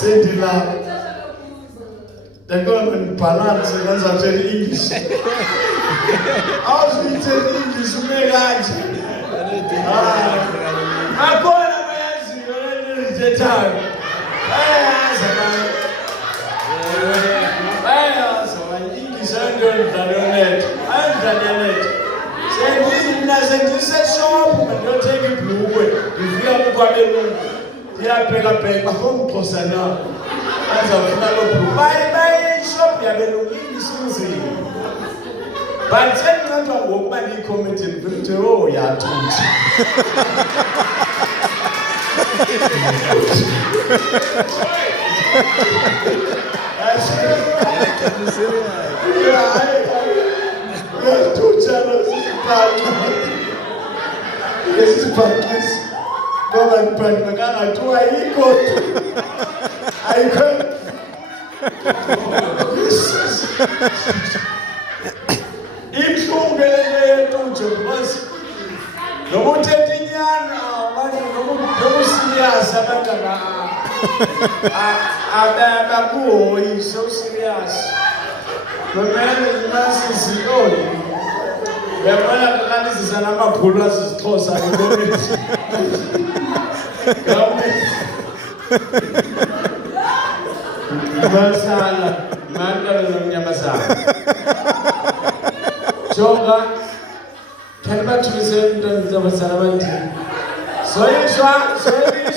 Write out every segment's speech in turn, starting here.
Sendila. They're going to balance against our English. How's we tell English? We make action. I'm going to see you in the time. English I'm going to net. I'm going to say you say shop and don't take it blue way. If you have a problem, you have to pay a home cost now. That's a final buy shop, you have a English. But then you don't walk by the committee to oh, yeah, you're too jealous. This is practice. Go and practice. I do. I could. If you get to us, no one taking yan, no serious about he's so serious. The man is massive. The man is an amapulas is close. I don't Masala, Choga, Kalba to listen to the Saravanti. So you shall to the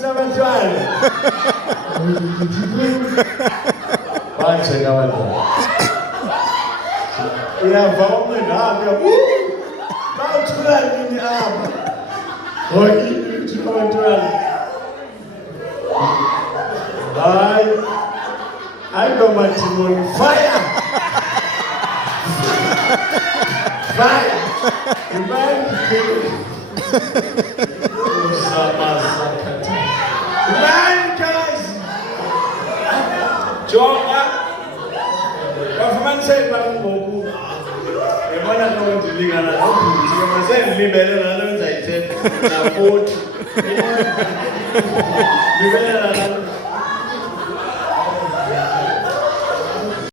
Saravanti. Watch it out. We have found an arm. Now to run in the arm. Or you to run. I got my team on fire. Fire. Man, guys. Joga. Government said, "Man, go." The man is going to live and I said, "Live and I don't say it." Now, vote.